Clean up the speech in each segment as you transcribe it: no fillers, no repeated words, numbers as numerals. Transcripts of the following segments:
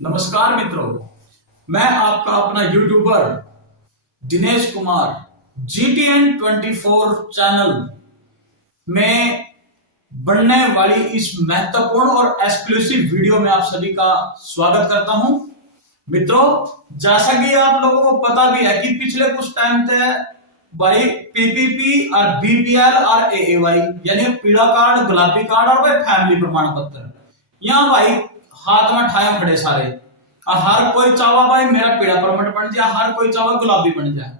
नमस्कार मित्रों, मैं आपका अपना YouTuber Dinesh Kumar GTN24 channel में बनने वाली इस महत्वपूर्ण और एक्सक्लूसिव वीडियो में आप सभी का स्वागत करता हूं। मित्रों, जैसा कि आप लोगों को पता भी है कि पिछले कुछ टाइम से भाई PPP और BPL और AAY यानी पीला कार्ड, गुलाबी कार्ड और भाई फैमिली प्रमाण पत्र, यहाँ भाई हाथ में ठाए खड़े सारे। हर कोई चावा भाई मेरा पीला परमिट बन जाए, हर कोई चावा गुलाबी बन जाए।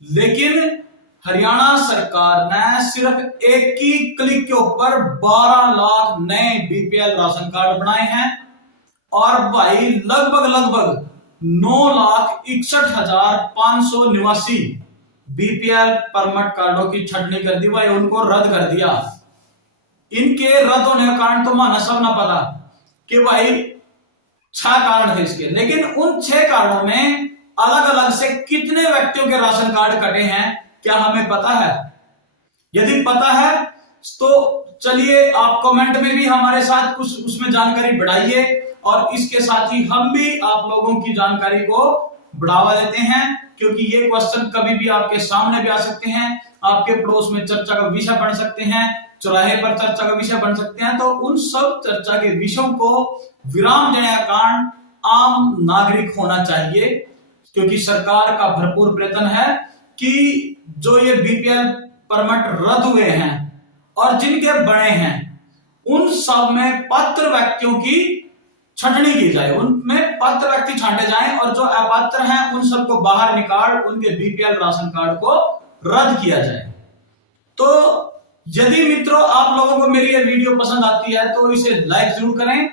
लेकिन हरियाणा सरकार ने सिर्फ एक ही क्लिक के ऊपर 12 लाख नए BPL राशन कार्ड बनाए हैं और भाई लगभग 9,61,500 निवासी BPL परमिट कार्डों की छटनी कर दी भाई, उनको रद्द कर दिया। इनके रद्द होने का कारण तो माना सब ना पता कि भाई 6 कारण थे इसके, लेकिन उन 6 कारणों में अलग अलग से कितने व्यक्तियों के राशन कार्ड कटे हैं क्या हमें पता है? यदि पता है तो चलिए आप कमेंट में भी हमारे साथ कुछ उसमें जानकारी बढ़ाइए और इसके साथ ही हम भी आप लोगों की जानकारी को बढ़ावा देते हैं, क्योंकि ये क्वेश्चन कभी भी आपके सामने भी आ सकते हैं, आपके पड़ोस में चर्चा का विषय बन सकते हैं, चौराहे पर चर्चा का विषय बन सकते हैं। तो उन सब चर्चा के विषयों को विराम देने का कारण आम नागरिक होना चाहिए, क्योंकि सरकार का भरपूर प्रयत्न है कि जो ये BPL परमिट रद्द हुए हैं और जिनके बने हैं उन सब में पात्र व्यक्तियों की छटनी की जाए, उनमें पात्र व्यक्ति छांटे जाएं और जो अपात्र हैं उन सबको बाहर निकाल उनके BPL राशन कार्ड को रद्द किया जाए। तो यदि मित्रों आप लोगों को मेरी ये वीडियो पसंद आती है तो इसे लाइक जरूर करें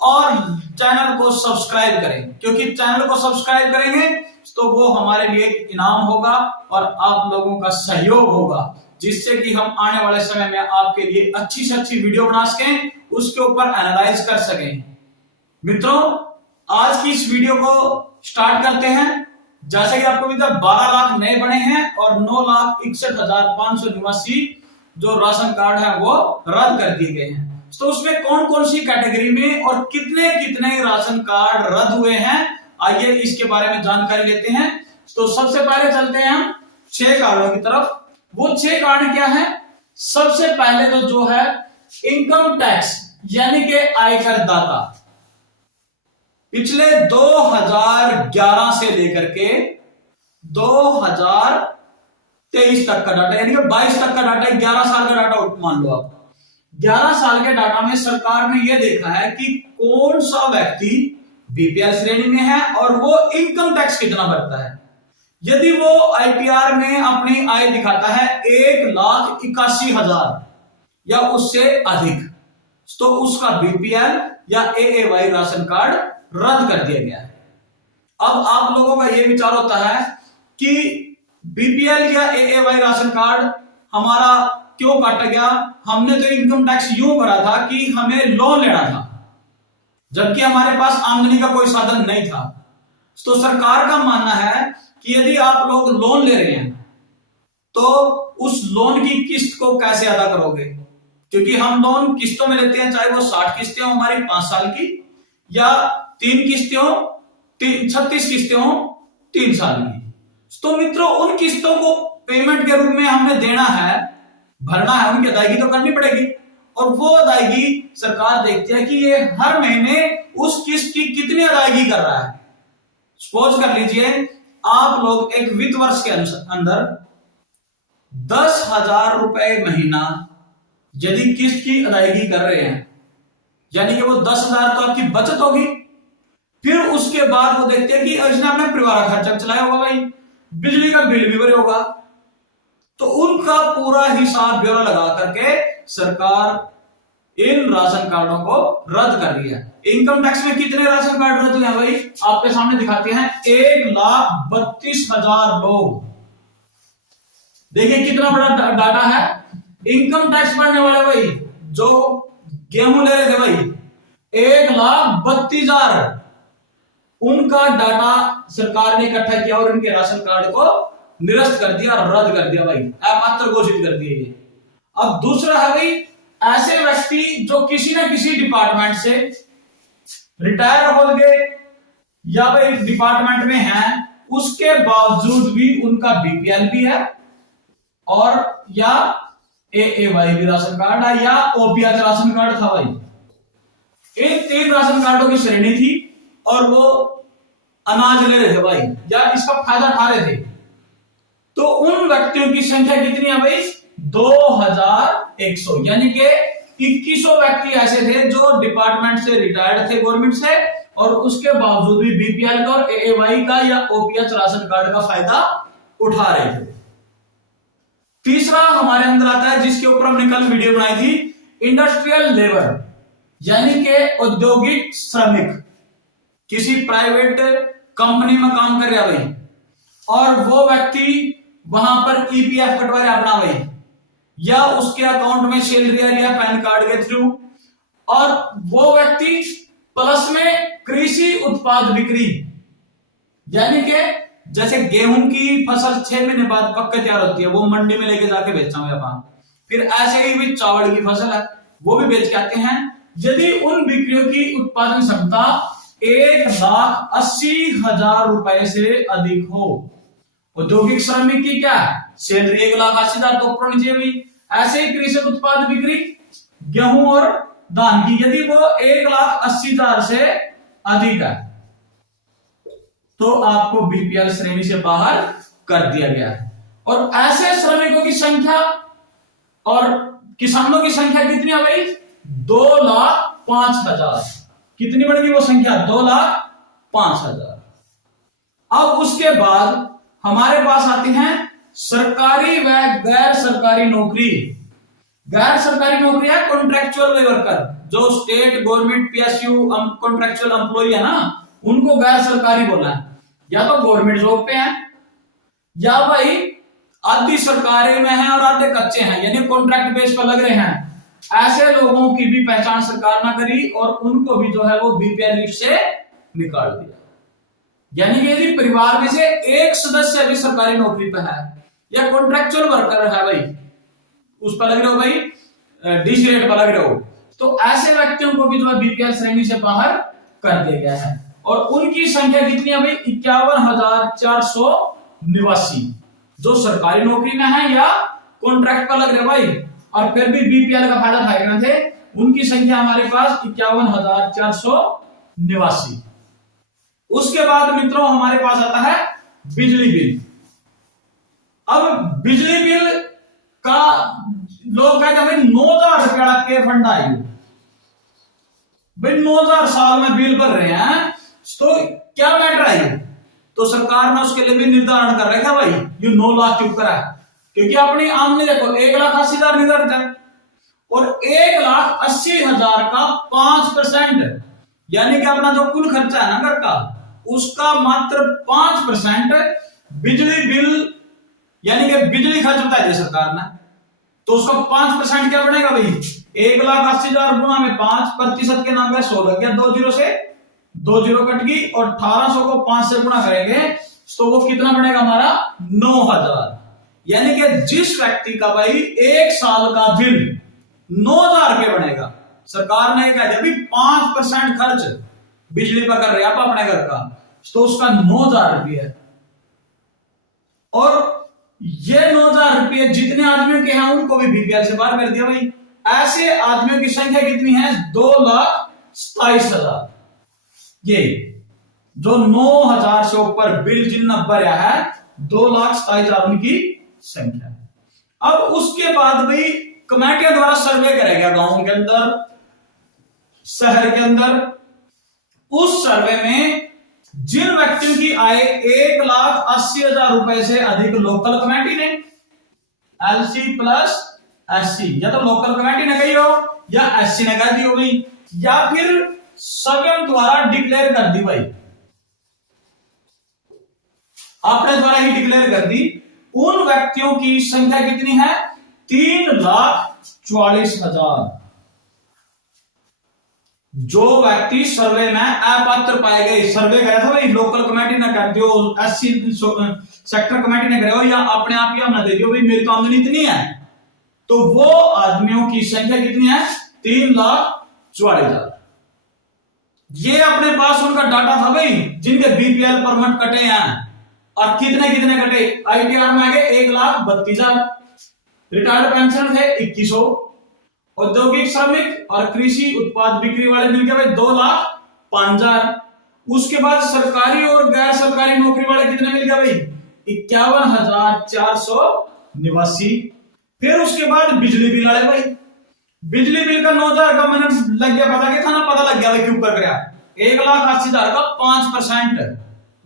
और चैनल को सब्सक्राइब करें, क्योंकि चैनल को सब्सक्राइब करेंगे तो वो हमारे लिए एक इनाम होगा और आप लोगों का सहयोग होगा, जिससे कि हम आने वाले समय में आपके लिए अच्छी से अच्छी वीडियो बना सकें, उसके ऊपर एनालाइज कर सकें। मित्रों, आज की इस वीडियो को स्टार्ट करते हैं। जैसे कि आपको पता है 12 लाख नए बने हैं और 9,61,500 निवासी जो राशन कार्ड है वो रद्द कर दिए गए हैं। तो उसमें कौन कौन सी कैटेगरी में और कितने कितने राशन कार्ड रद्द हुए हैं, आइए इसके बारे में जानकारी लेते हैं। तो सबसे पहले चलते हैं हम 6 कारणों की तरफ। वो 6 कारण क्या है? सबसे पहले तो जो है इनकम टैक्स यानी कि आयकर दाता। पिछले 2011 से लेकर के 2023 तक का डाटा यानी कि 22 तक का डाटा, 11 साल का डाटा मान लो आप। 11 साल के डाटा में सरकार ने यह देखा है कि कौन सा व्यक्ति BPL श्रेणी में है और वो इनकम टैक्स कितना भरता है। यदि वो ITR में अपनी आय दिखाता है 1,81,000 या उससे अधिक, तो उसका BPL या AAY राशन कार्ड रद्द कर दिया गया है। अब आप लोगों का यह विचार होता है कि BPL या AAY राशन कार्ड हमारा क्यों काटा गया? हमने तो इनकम टैक्स यूं भरा था कि हमें लोन लेना था, जबकि हमारे पास आमदनी का कोई साधन नहीं था। तो सरकार का मानना है कि यदि आप लोग लोन ले रहे हैं तो उस लोन की किस्त को कैसे अदा करोगे, क्योंकि हम लोन किस्तों में लेते हैं, चाहे वो 60 किस्तें हो हमारी 5 साल की या 3 किस्तें हो 36 किस्तें हो 3 साल की। तो मित्रों, उन किस्तों को पेमेंट के रूप में हमें देना है, भरना है, उनकी अदायगी तो करनी पड़ेगी। और वो अदायगी सरकार देखती है कि ये हर महीने उस किस्त की कितनी अदायगी कर रहा है। सपोज कर लीजिए आप लोग एक वित्त वर्ष के अंदर 10,000 रुपए महीना यदि किस्त की अदायगी कर रहे हैं, यानी कि वो 10,000 तो आपकी बचत होगी। फिर उसके बाद वो देखते हैं कि इसने अपने परिवार का खर्चा चलाया होगा, भाई बिजली का बिल भी भरे होगा, तो उनका पूरा हिसाब ब्यौरा लगा करके सरकार इन राशन कार्डों को रद्द कर दिया। इनकम टैक्स में कितने राशन कार्ड रद्द हुए भाई? आपके सामने दिखाते हैं 1,32,000 लोग। देखिए कितना बड़ा डाटा है। इनकम टैक्स भरने वाले भाई जो गेहूं ले रहे थे भाई 1,32,000, उनका डाटा सरकार ने इकट्ठा किया और उनके राशन कार्ड को निरस्त कर दिया, रद्द कर दिया भाई, अपात्र घोषित कर दिए ये। अब दूसरा है भाई ऐसे व्यक्ति जो किसी ना किसी डिपार्टमेंट से रिटायर हो गए या भाई डिपार्टमेंट में हैं, उसके बावजूद भी उनका बीपीएल भी है और या एएवाई भी राशन कार्ड है या ओपीएच राशन कार्ड था भाई। इन 3 राशन कार्डों की श्रेणी थी और वो अनाज ले रहे थे भाई या इसका फायदा उठा रहे थे। तो उन व्यक्तियों की संख्या कितनी है भाई? 2100, यानी कि 2100 व्यक्ति ऐसे थे जो डिपार्टमेंट से रिटायर्ड थे गवर्नमेंट से और उसके बावजूद भी बीपीएल का और एएवाई का या ओपीएच राशन कार्ड का फायदा उठा रहे थे। तीसरा हमारे अंदर आता है जिसके ऊपर हमने कल वीडियो बनाई थी, इंडस्ट्रियल लेबर, यानी कि औद्योगिक श्रमिक। किसी प्राइवेट कंपनी में काम कर रहा भाई और वो व्यक्ति वहां पर ईपीएफ कटवा रहा अपना भाई, या उसके अकाउंट में सैलरी आ रही है पैन कार्ड के थ्रू, और वो व्यक्ति प्लस में कृषि उत्पाद बिक्री, यानी कि जैसे गेहूं की फसल 6 महीने बाद पक के तैयार होती है, वो मंडी में लेके जाके बेचता हूं व्यापार। फिर ऐसे ही भी चावल की फसल है, वो भी बेच के आते हैं। यदि उन बिक्रियों की उत्पादन क्षमता 1,80,000 रुपए से अधिक हो, औद्योगिक श्रमिक की क्या सैलरी 1,80,000 तो ऊपर नीचे हुई। ऐसे ही कृषि उत्पाद बिक्री गेहूं और धान की यदि वो 1,80,000 से अधिक है तो आपको बीपीएल श्रेणी से बाहर कर दिया गया है। और ऐसे श्रमिकों की संख्या और किसानों की संख्या कितनी है भाई? 2,05,000। कितनी बढ़ेगी वो संख्या? 2,05,000। अब उसके बाद हमारे पास आती हैं सरकारी व गैर सरकारी नौकरी। गैर सरकारी नौकरी है कॉन्ट्रेक्चुअल वर्कर, जो state government PSU contractual employ है ना, उनको गैर सरकारी बोला है। या तो गवर्नमेंट जॉब पे है या भाई आधी सरकारी में है और आधे कच्चे हैं, यानी कॉन्ट्रैक्ट बेस पर लग रहे हैं। ऐसे लोगों की भी पहचान सरकार ना करी और उनको भी जो है वो बीपीएल लिस्ट से निकाल दिया। यानी कि यदि परिवार में से एक सदस्य भी सरकारी नौकरी पे है या कॉन्ट्रेक्चुअल वर्कर है भाई, उस पर लग रहे हो भाई, डीसी रेट पर लग रहे हो, तो ऐसे व्यक्तियों को भी जो है बीपीएल श्रेणी से बाहर कर दिया गया है। और उनकी संख्या कितनी है भाई? 51,489 जो सरकारी नौकरी में है या कॉन्ट्रैक्ट पर लग रहे भाई और फिर भी बीपीएल का फायदा उठाए गए थे। उनकी संख्या हमारे पास 51,489। उसके बाद मित्रों हमारे पास आता है बिजली बिल। अब बिजली बिल का लोग कहते हैं भाई 9,000 रुपया के फंड आई भाई, 9,000 साल में बिल भर रहे हैं तो क्या मैटर है? तो सरकार ने उसके लिए भी निर्धारण कर रखा भाई, ये 9 लाख के ऊपर है, क्योंकि अपनी आमदनी देखो 1,80,000 निर्धारित है और 1,80,000 का 5%, यानी कि अपना जो कुल खर्चा है ना घर का, उसका मात्र 5% बिजली बिल यानी कि बिजली खर्च बताया है सरकार ने, तो उसका 5% क्या बनेगा भाई? 1,80,000 गुना में 5% के नाम पे 100 लग गया, 2 जीरो से 2 जीरो कट गई और 1,800 को 5 से गुना करेंगे तो वो कितना बनेगा हमारा? 9,000। यानी कि जिस व्यक्ति का भाई 1 साल का बिल 9,000 रुपये बनेगा, सरकार ने कहा जब भी 5% खर्च बिजली पर कर रहे हैं आप अपने घर का, तो उसका 9,000 रुपये है। और ये 9,000 रुपये जितने आदमियों के हैं उनको भी बीपीएल से बाहर कर दिया भाई। ऐसे आदमियों की संख्या कितनी है? 2,27,000। ये जो 9,000 से ऊपर बिल जितना भरा है 2,27,000 उनकी संख्या है। अब उसके बाद भाई कमेटियों द्वारा सर्वे करेगा गांव के अंदर, शहर के अंदर। उस सर्वे में जिन व्यक्तियों की आय 1,80,000 रुपए से अधिक लोकल कमेटी ने एलसी प्लस एससी, या तो लोकल कमेटी ने कही हो या एससी ने कह दी हो भाई, या फिर स्वयं द्वारा डिक्लेयर कर दी भाई, आपने द्वारा ही डिक्लेयर कर दी। उन व्यक्तियों की संख्या कितनी है? 3,44,000। जो व्यक्ति सर्वे में अपात्र पाए गए, सर्वे गया था भाई, लोकल कमेटी ने कर दियो, एससी सेक्टर कमेटी ने करे हो या अपने आप ही हमने दे दियो भाई मेरी तो आमदनी इतनी है, तो वो आदमियों की संख्या कितनी है? 3,44,000। ये अपने पास उनका डाटा था भाई, जिनके बीपीएल परमिट कटे हैं, और कितने कितने कटे। आईटीआर में आ गए 1,32,000, रिटायर्ड पेंशन थे 2100, औद्योगिक श्रमिक और कृषि उत्पाद बिक्री वाले मिलके भाई 2,05,000। उसके बाद सरकारी और गैर सरकारी नौकरी वाले कितने मिल गए भाई 51,489। फिर उसके बाद बिजली बिल वाले भाई, बिजली बिल का 9,000 का मैंने लग गया पता, कि था ना, पता लग गया भाई क्यों कर गया। 1,80,000 का 5%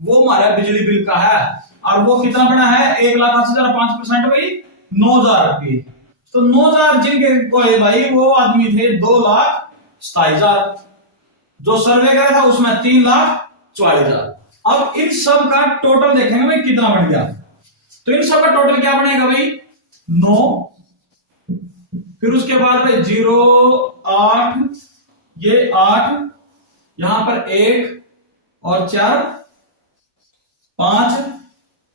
वो हमारा बिजली बिल का है, और वो कितना बना है 1,80,000 5% भाई 9,000 रुपये। तो 9,000 जिनके कोई भाई वो आदमी थे 2,27,000, जो सर्वे करा था उसमें 3,44,000। अब इन सब का टोटल देखेंगे भाई कितना बन गया। तो इन सब का टोटल क्या बनेगा भाई 9, फिर उसके बाद भाई 0 8, ये 8, यहां पर 1 और 4 5,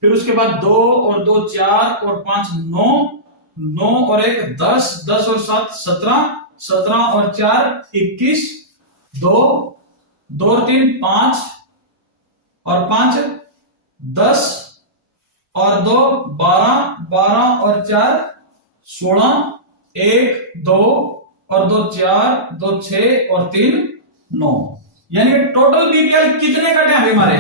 फिर उसके बाद 2 और 2 4 और 5 9, 9 और 1 10, 10 और 7 17, 17 और 4 21, 2 2 और 3 5 और 5 10 और 2 12, 12 और 4 16, 1 2 और 2 4, 2 6 और 3 9। यानी टोटल बीपीएल कितने कटे हैं हमारे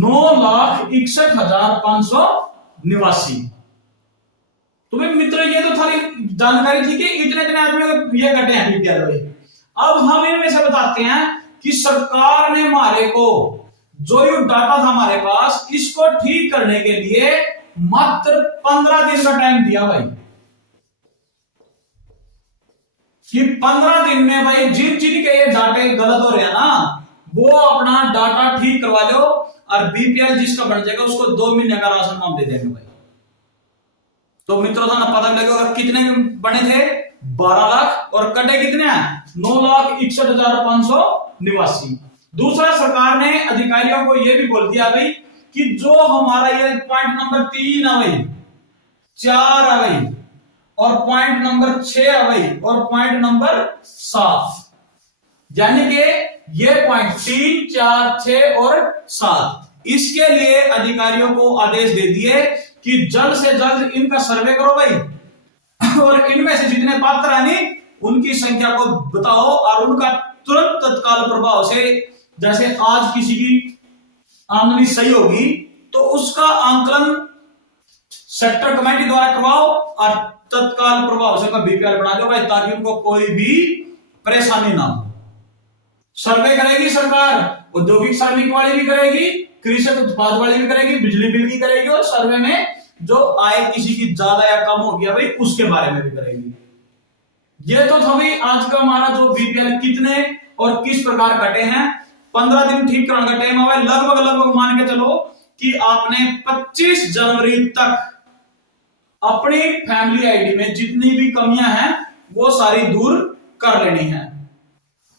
9,61,589। तो भाई मित्र ये तो थारी जानकारी थी कि इतने इतने आदमी ये कटे हैं बीपीएल भाई। अब हम इनमें से बताते हैं कि सरकार ने हमारे को जो ये डाटा था हमारे पास, इसको ठीक करने के लिए मात्र 15 दिन का टाइम दिया भाई, कि 15 दिन में भाई जिन जिन के ये डाटे गलत हो रहे हैं ना, वो अपना डाटा ठीक करवा लो, और बीपीएल जिसका बन जाएगा उसको 2 महीने का राशन हम दे देंगे भाई। तो मित्रों था ना पता लगेगा कितने बने थे 12 लाख, और कटे कितने हैं 9,61,589। दूसरा, सरकार ने अधिकारियों को यह भी बोल दिया भाई कि जो हमारा ये पॉइंट नंबर 3 है भाई, 4 है भाई, और पॉइंट नंबर 6 है भाई, और पॉइंट नंबर 7, यानी कि ये पॉइंट 3 4 6 और 7, इसके लिए अधिकारियों को आदेश दे दिए कि जल्द से जल्द इनका सर्वे करो भाई, और इनमें से जितने पात्र हैं उनकी संख्या को बताओ, और उनका तुरंत तत्काल प्रभाव से, जैसे आज किसी की आमदनी सही होगी तो उसका आंकलन सेक्टर कमेटी द्वारा करवाओ, और तत्काल प्रभाव से बीपीएल बना दो भाई, ताकि उनको कोई भी परेशानी ना हो। सर्वे करेगी सरकार, औद्योगिक श्रमिक वाली भी करेगी, कृषि उत्पाद वाली भी करेगी, बिजली बिल की करेगी, और सर्वे में जो आय किसी की ज्यादा या कम हो गया भाई उसके बारे में भी करेगी। ये तो था भाई आज का हमारा जो बीपीएल कितने और किस प्रकार कटे हैं। 15 दिन ठीक कराने का टाइम है, लगभग लगभग मान के चलो कि आपने 25 जनवरी तक अपनी फैमिली आईडी में जितनी भी कमियां हैं वो सारी दूर कर लेनी है।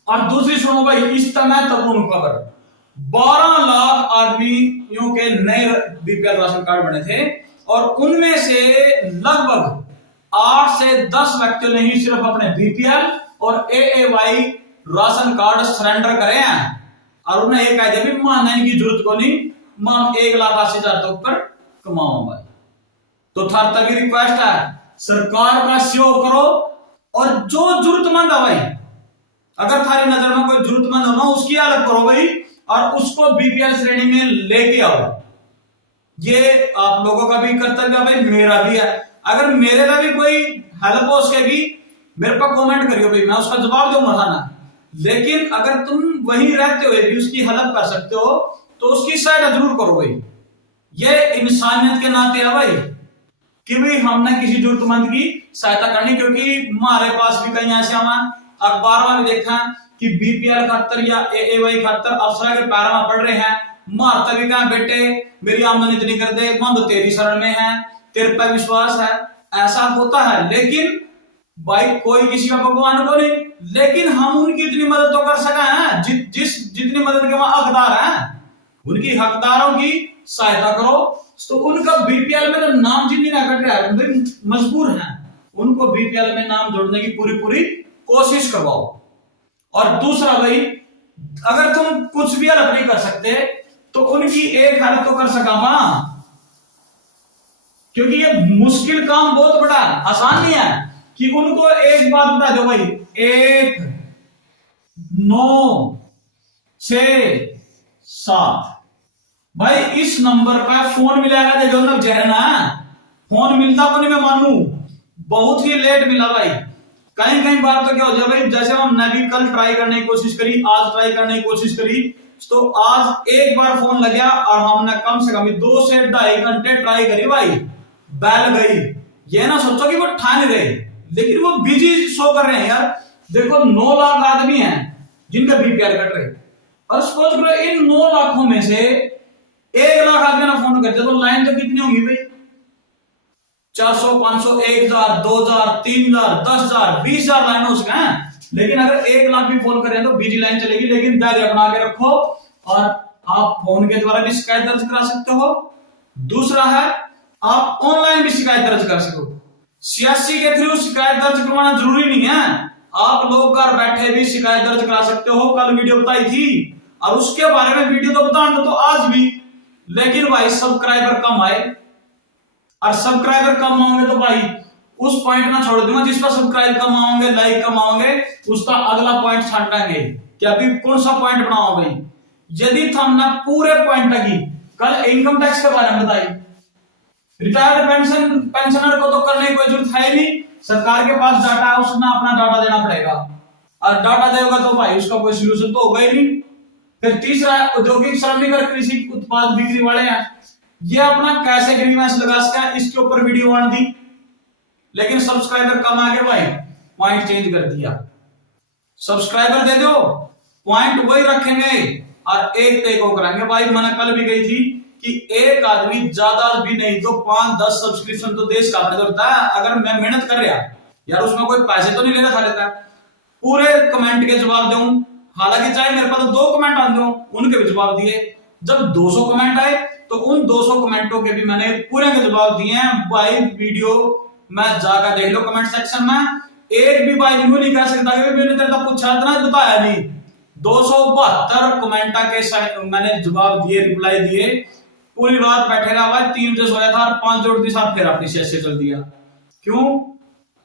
और दूसरी सुनो भाई, इस समय महत्वपूर्ण खबर, 12 लाख आदमियों के नए बीपीएल राशन कार्ड बने थे, और उनमें से लगभग 8 से 10 व्यक्तियों ने ही सिर्फ अपने बीपीएल और एएवाई राशन कार्ड सरेंडर करे हैं, और उन्हें एक कह दिया मानने की जरूरत को नहीं, मां 1,80,000 तो ऊपर कमाओ भाई। तो थार तक रिक्वेस्ट है, सरकार का सहयोग करो, और जो जरूरतमंद है भाई, अगर थारी नजर में कोई जरूरतमंद हो ना, उसकी हेल्प करो भाई, और उसको बीपीएल श्रेणी में लेके आओ। ये आप लोगों का भी कर्तव्य है भाई, मेरा भी है। अगर मेरे का भी कोई हेल्प हो सकेगी, मेरे पर कमेंट करियो भाई, मैं उसका जवाब दूंगा ना। लेकिन अगर तुम वहीं रहते हुए भी उसकी हेल्प कर सकते हो तो उसकी सहायता जरूर करो भाई। ये इंसानियत के नाते है भाई कि भाई हमने किसी जरूरतमंद की सहायता करनी, क्योंकि हमारे पास भी कहीं ऐसे हम अखबार में देखा कि बीपीएल खातर या एएवाई खातर अफसर के पैर में पड़ रहे हैं, मारता भी कहा बेटे मेरी आमदनी इतनी कर दे, मन तो तेरी शरण में है, तेरे पर विश्वास है, ऐसा होता है। लेकिन भाई कोई किसी का भगवान को नहीं, लेकिन हम उनकी इतनी मदद तो कर सका है, जितनी मदद के वहां हकदार हैं, उनकी हकदारों की सहायता करो। तो उनका बीपीएल में तो नाम जितनी ना कट रहा है, मजबूर हैं, उनको बीपीएल में नाम जोड़ने की पूरी पूरी कोशिश करवाओ। और दूसरा भाई, अगर तुम कुछ भी हेल्प नहीं कर सकते तो उनकी एक हेल्प तो कर सका ना, क्योंकि ये मुश्किल काम बहुत बड़ा है, आसान नहीं है कि उनको एक बात बता दो भाई, 1967 भाई इस नंबर पर फोन मिलेगा, देखो ना जहना फोन मिलता को नहीं मैं मानू, बहुत ही लेट मिला भाई। कहीं कहीं बार तो क्या हो जाए भाई, जैसे हमने भी कल ट्राई करने की कोशिश करी, आज ट्राई करने की कोशिश करी, तो आज एक बार फोन लग गया और हमने कम से कम 2 से 2.5 घंटे ट्राई करी भाई, बैल गई। ये ना सोचो कि वो ठान रहे, लेकिन वो बिजी शो कर रहे हैं यार। देखो 9 लाख आदमी हैं जिनका बीपीआर कट रहे, और सपोज करो इन 9 लाखों में से 1 लाख आदमी ना फोन करते तो लाइन तो कितनी होगी भाई, 400, 500, 1000, 2000, 3000, 10,000, 20,000 लाइन हो सके हैं। लेकिन अगर 1 लाख भी फोन करें तो बिजी लाइन चलेगी। लेकिन धैर्य बना के रखो, और आप फोन के द्वारा भी शिकायत दर्ज करा सकते हो। दूसरा है आप ऑनलाइन भी शिकायत दर्ज कर सको। सियासी के थ्रू शिकायत दर्ज करवाना जरूरी नहीं है, आप लोग घर बैठे भी शिकायत दर्ज करा सकते हो। कल वीडियो बताई थी और उसके बारे में वीडियो तो बता दो तो आज भी, लेकिन भाई सब्सक्राइबर कम आए, और सब्सक्राइबर कम होंगे तो भाई उस पॉइंट ना छोड़ दूंगा जिस पर सब्सक्राइब कम आओगे, लाइक कम आओगे, उसका अगला पॉइंट छांटेंगे कि अभी कौन सा पॉइंट बनाओ भाई। यदि हमने पूरे पॉइंट की कल इनकम टैक्स के बारे में बताई, रिटायर्ड पेंशनर को तो करने की कोई जरूरत है नहीं, सरकार के पास डाटा है, उसने अपना डाटा देना पड़ेगा, और डाटा देगा तो भाई उसका कोई सोल्यूशन तो होगा ही नहीं। फिर तीसरा औद्योगिक श्रमिक और कृषि उत्पाद बिक्री वाले हैं, ये अपना कैसे ग्रीवेंस लगा सकते हैं, इसके ऊपर वीडियो बना दी, लेकिन सब्सक्राइबर कम आ गए भाई, पॉइंट चेंज कर दिया। सब्सक्राइबर दे दो, पॉइंट वही रखेंगे और एक तय को करेंगे भाई। मैंने कल भी गई थी कि एक आदमी ज्यादा भी नहीं तो 5-10 सब्सक्रिप्शन तो देश का होता है। अगर मैं मेहनत कर रहा यार, उसमें कोई पैसे तो नहीं लेना था लेता, पूरे कमेंट के जवाब दूं, हालांकि चाहे मेरे पास 2 कमेंट आते हो उनके भी जवाब दिए। जब 200 कमेंट आए तो उन 200 कमेंटों के भी मैंने पूरे के जवाब दिए हैं भाई। वीडियो में जाकर देख लो कमेंट सेक्शन में, एक भी भाई नहीं कह सकता कि मैंने तेरे तक पूछा था बताया नहीं। 272 कमेंट के मैंने जवाब दिए, रिप्लाई दिए, पूरी रात बैठे रहा भाई, 3 बजे सोया था और 5 जोड़ दी साथ फिर अपनी से चल दिया। क्यों?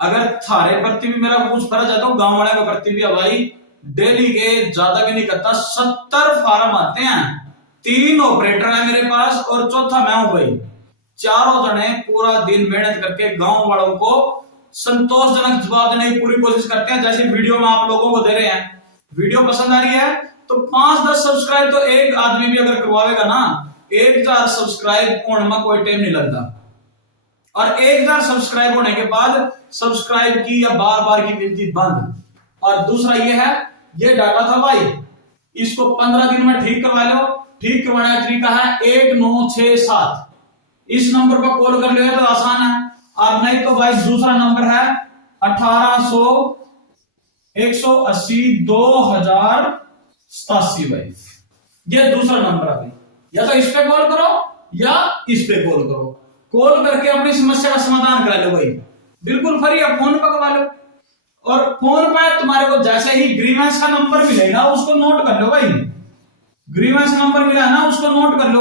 अगर थारे प्रति भी मेरा कुछ फर्ज है तो गांव वाले के प्रति भी है भाई। डेली के ज्यादा भी नहीं करता, 70 फार्म आते हैं, 3 ऑपरेटर है मेरे पास और चौथा मैं हूं भाई। चारों जने पूरा दिन मेहनत करके गांव वालों को संतोषजनक जवाब देने की पूरी कोशिश करते हैं, जैसे वीडियो में आप लोगों को दे रहे हैं। वीडियो पसंद आ रही है तो 5-10 सब्सक्राइब तो एक आदमी भी अगर करवाएगा ना, 1000 सब्सक्राइब होने में कोई टाइम नहीं लगता। और 1000 सब्सक्राइब होने के बाद सब्सक्राइब की या बार बार की गिनती बंद। और दूसरा ये है, ये डाटा था भाई, इसको 15 दिन में ठीक करवा लो। ठीक करवाने का तरीका है 1967, इस नंबर पर कॉल कर लो तो आसान है, और नहीं तो भाई दूसरा नंबर है 1800 180 2087 भाई, ये दूसरा नंबर है भाई। या तो इस पे कॉल करो या इस पे कॉल करो, कॉल करके अपनी समस्या का समाधान करा लो भाई, बिल्कुल फ्री है, फोन पे करवा लो। और फोन पे तुम्हारे को जैसे ही ग्रीवेंस का नंबर मिलेगा उसको नोट कर लो भाई, ग्रीवेंस नंबर मिला है ना उसको नोट कर लो,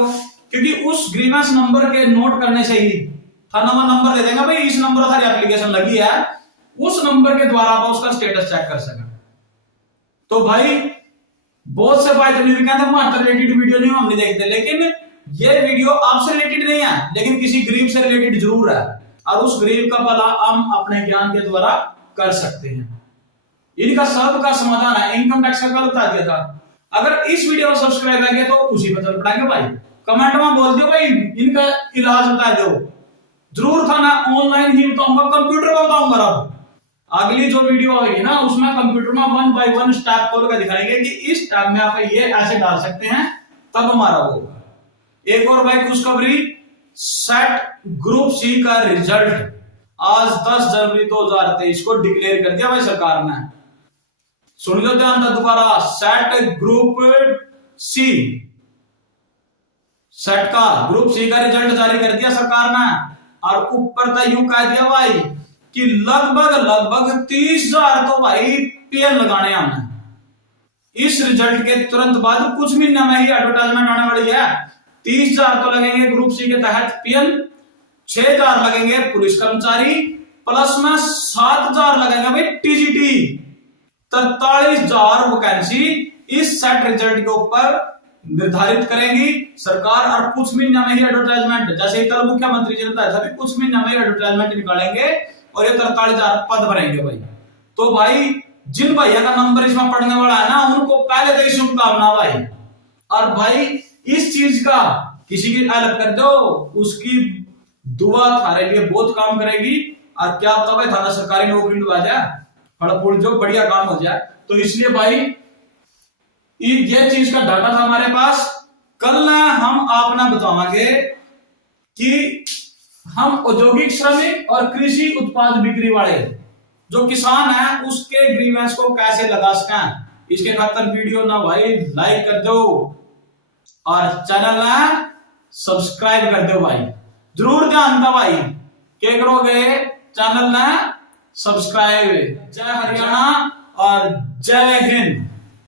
क्योंकि उस ग्रीवेंस नंबर के नोट करने से ही थाना नंबर दे देगा भाई, इस नंबर पर एप्लीकेशन लगी है, उस नंबर के द्वारा आप उसका स्टेटस चेक कर सकें। तो भाई बहुत से भाई तकलीफ कहते हैं हमारे रिलेटेड वीडियो नहीं हम नहीं देखते, लेकिन ये वीडियो आपसे रिलेटेड नहीं है, लेकिन किसी गरीब से रिलेटेड जरूर है, और उस गरीब का भला हम अपने ज्ञान के द्वारा कर सकते हैं। इनका सब का समाधान है, इनकम टैक्स का कल बता दिया था। अगर इस वीडियो को सब्सक्राइब आ गया तो उसी पर चल पड़ेंगे भाई, कमेंट में बोल दो भाई इनका इलाज बता दो, जरूर था ना ऑनलाइन ही बताऊंगा, कंप्यूटर पर बताऊंगा। अब अगली जो वीडियो आएगी ना उसमें कंप्यूटर में 1 बाय 1 स्टेप खोल कर दिखाएंगे कि इस स्टेप में आप ये ऐसे डाल सकते हैं, तब हमारा होगा। एक और भाई खुशखबरी, सेट ग्रुप सी का रिजल्ट आज 10 जनवरी 2023 को डिक्लेयर कर दिया भाई सरकार ने। सुन लो ध्यान था दोबारा, सेट ग्रुप सी, सेट का ग्रुप सी का रिजल्ट जारी कर दिया सरकार ने, और ऊपर तक यूं कह दिया भाई कि लगभग लगभग 30,000 तो भाई पीएन लगाने हमने। इस रिजल्ट के तुरंत बाद कुछ महीना में ही एडवर्टाइजमेंट आने वाली है। 30,000 तो लगेंगे ग्रुप सी के तहत पीएन, 6,000 लगेंगे पुलिस कर्मचारी, प्लस में 7,000 लगेंगे भाई टीजीटी। 43,000 वैकेंसी इस सेट रिजल्ट के ऊपर निर्धारित करेंगी सरकार, और कुछ महीना में ही एडवर्टाइजमेंट, जैसे कल मुख्यमंत्री जी ने बताया था कुछ महीना में एडवर्टाइजमेंट निकालेंगे और ये 43,000 पद भरेंगे भाई। तो भाई जिन भैया का नंबर इसमें पढ़ने वाला है ना, उनको पहले से ही शुभकामना भाई। और भाई इस चीज का किसी की हेल्प कर दो, उसकी दुआ थारे लिए बहुत काम करेगी। और क्या पता भाई थाना सरकारी नौकरी लगा जाए, फड़फुड़ जो बढ़िया काम हो जाए। तो इसलिए भाई ये चीज का डाटा था हमारे पास। कल ना हम आपने बतावांगे कि हम औद्योगिक श्रमिक और कृषि उत्पाद बिक्री वाले जो किसान हैं उसके ग्रीवेंस को कैसे लगा सकें। इसके खातिर वीडियो ना भाई लाइक कर दो और चैनल ना सब्सक्राइब कर दो भाई। जरूर ध्यान दो भाई, क्या करोगे, चैनल ना सब्सक्राइब। जय हरियाणा और जय हिंद।